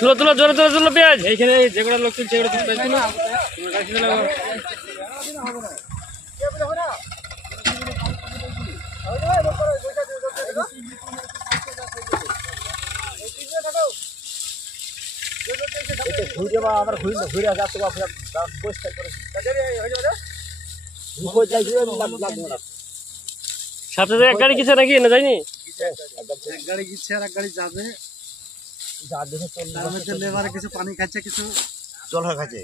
তুলো তুলো জোরে জোরে তুলো পেঁয়াজ এইখানে যেগুলো লোক তুলছে সেগুলো তুলতে সাথে এক গাড়ি কিছু নাকি না যায়নি এক গাড়ি গিচ্ছে আর এক গাড়ি যাবে লেবারে কিছু পানি খাচ্ছে কিছু জল খাচ্ছে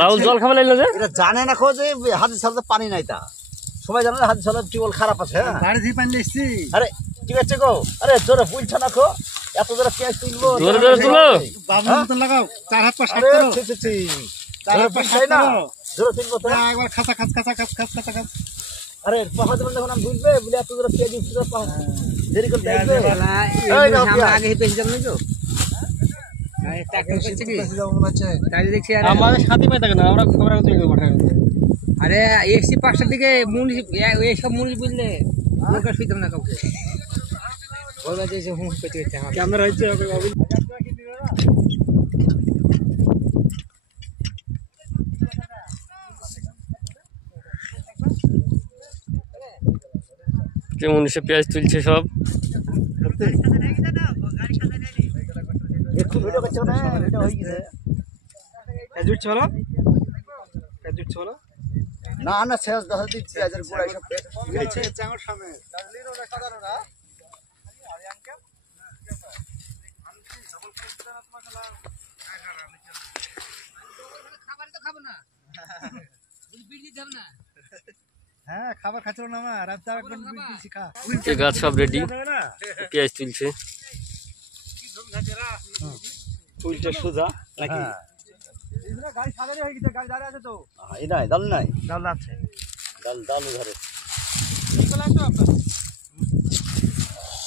রাহুল জল খাবে লাগলো যে এটা জানে না খো যে হাজি সালে পানি নাই তা সবাই জানে হাজি সালে টিউবওয়েল খারাপ আছে বাড়ি থেকে পানি এসছি আরে ঠিক আছে গো আরে জোরে বুঝছ না খো এত জোরে পেঁয়াজ তুলবো জোরে জোরে তুলো বাবুর মতন লাগাও 4 হাত পা সাত করো জোরে পাশাই না জোরে তুলবো তো একবার খাঁচা খাঁচ খাঁচা খাঁচ খাঁচ খাঁচা খাঁচ আরে পাহাড় যখন আমি বুঝবে বলে এত জোরে পেঁয়াজ তুলবো পাহাড় দেরি করতে আসবে আমরা আগে পেছে যাব না তো আমাদের সাথে পাই থাকে না আমরা খবর তুলে দেবো আরে এসি 5টার দিকে মুনিশ এইসব মুনিশ বুঝলে লোকের শুইতাম না কাউকে ওই বাজে এসে হুম পেতে গেছে ক্যামেরা হচ্ছে কেমন সে পেঁয়াজ তুলছে সব একটু ভিডিও করছো না ভিডিও হয়ে গেছে কাজুর চলো কাজুর চলো না না শেষ 10 দিন পেঁয়াজের গোড়া সব গেছে চাঙর সামনে ডালিনো না সাধারণ না খাবার তো খাবো না বিড়ি দিতে হবে না হ্যাঁ খাবার খাচ্ছ না মা রাত তার একদম বিড়ি শিখা গাছ সব রেডি পেঁয়াজ তুলছে উল্টা সোজা নাকি গাড়ি সাজারি হয়ে গেছে গাড়ি দাঁড়িয়ে আছে তো এই নাই ডাল নাই ডাল আছে ডাল ডাল ধরে চলে আসো আপনার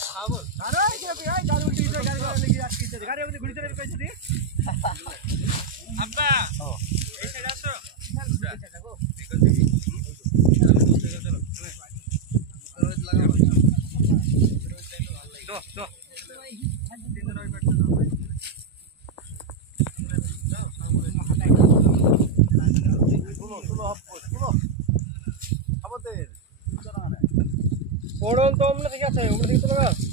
খাবল আরে কি গাড়ি গাড়ি উল্টি গেছে গাড়ি লেগে আসছে গাড়ি ওখানে ঘুরে চলে গেছে দি আব্বা এই সাইড আসো পড়ন তো আমরা ঠিক আছে ওগুলো থেকে তো লাগা